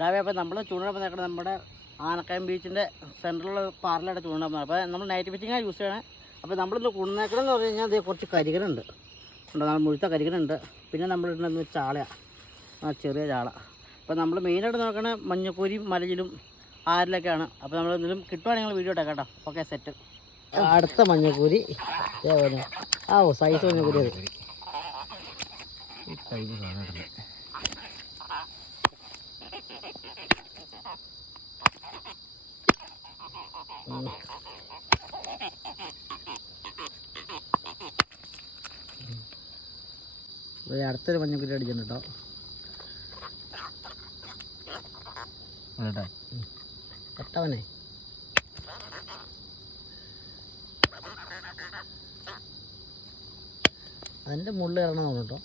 രാവിലെ അപ്പോൾ നമ്മൾ ചൂണ്ടിടാൻ നിൽക്കുന്നത് നമ്മുടെ ആനക്കയം ബീച്ചിന്റെ സെന്ററിലുള്ള ചൂണ്ടിടാൻ പോകുന്നത് അപ്പോൾ നമ്മൾ നൈറ്റ് ഫിറ്റിങ്ങാണ് യൂസ് ചെയ്യണേ. അപ്പോൾ നമ്മളിന്ന് എന്ന് പറഞ്ഞു കഴിഞ്ഞാൽ അതേ കുറച്ച് കരികനുണ്ട്. ഉണ്ട് നമ്മൾ മുഴുത്ത കരികനുണ്ട്. പിന്നെ നമ്മൾ ഇടുന്നത് ചാളയാണ് ആ ചെറിയ ചാള. അപ്പോൾ നമ്മൾ മെയിനായിട്ട് നോക്കണ മഞ്ഞക്കൂരിയും മലയിലും ആരിലൊക്കെയാണ്. അപ്പോൾ നമ്മൾ എന്തെങ്കിലും കിട്ടുവാണെങ്കിൽ വീഡിയോ ഇട്ടാം കേട്ടോ. ഓക്കെ സെറ്റ് അടുത്ത മഞ്ഞക്കൂരി ആ സൈസ് മഞ്ഞക്കൂരി അത് അടുത്തൊരു മഞ്ഞക്കുരി അടിച്ചിട്ടുണ്ട് കേട്ടോ. കട്ടവനെ അതിന്റെ മുള്ള് കേട്ടോ.